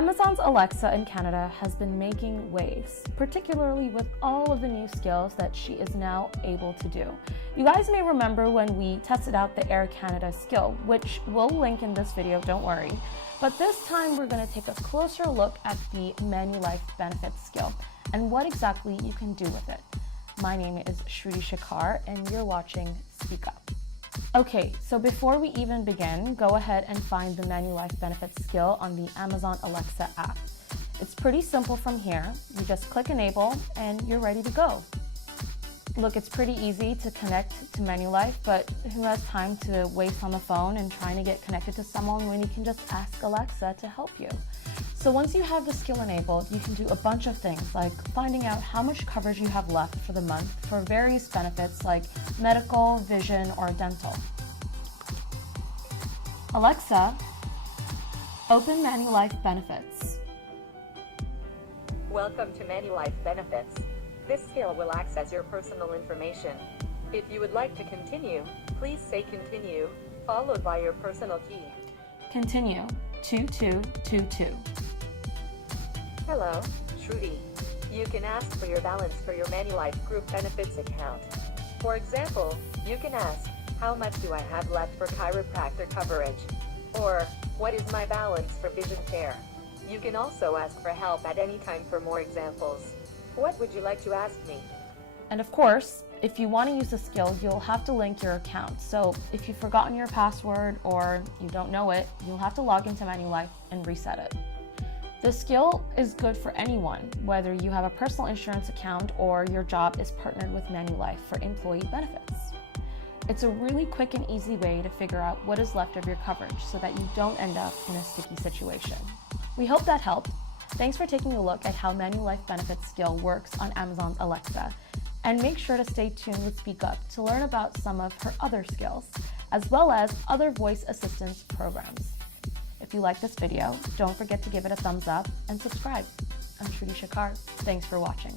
Amazon's Alexa in Canada has been making waves, particularly with all of the new skills that she is now able to do. You guys may remember when we tested out the Air Canada skill, which we'll link in this video, don't worry. But this time we're going to take a closer look at the Manulife Benefits skill and what exactly you can do with it. My name is Shruti Shekhar and you're watching Speak Up. Okay, so before we even begin, go ahead and find the Manulife Benefits skill on the Amazon Alexa app. It's pretty simple from here. You just click enable and you're ready to go. Look, it's pretty easy to connect to Manulife, but who has time to waste on the phone and trying to get connected to someone when you can just ask Alexa to help you? So once you have the skill enabled, you can do a bunch of things like finding out how much coverage you have left for the month for various benefits like medical, vision, or dental. Alexa, open Manulife Benefits. Welcome to Manulife Benefits. This skill will access your personal information. If you would like to continue, please say continue, followed by your personal key. Continue, 2222. Hello, Shruti. You can ask for your balance for your Manulife Group Benefits account. For example, you can ask, how much do I have left for chiropractor coverage? Or, what is my balance for vision care? You can also ask for help at any time for more examples. What would you like to ask me? And of course, if you want to use the skill, you'll have to link your account. So if you've forgotten your password or you don't know it, you'll have to log into Manulife and reset it. This skill is good for anyone, whether you have a personal insurance account or your job is partnered with Manulife for employee benefits. It's a really quick and easy way to figure out what is left of your coverage so that you don't end up in a sticky situation. We hope that helped. Thanks for taking a look at how Manulife Benefits skill works on Amazon's Alexa. And make sure to stay tuned with Speak Up to learn about some of her other skills, as well as other voice assistance programs. If you like this video, don't forget to give it a thumbs up and subscribe. I'm Shruti Shekhar. Thanks for watching.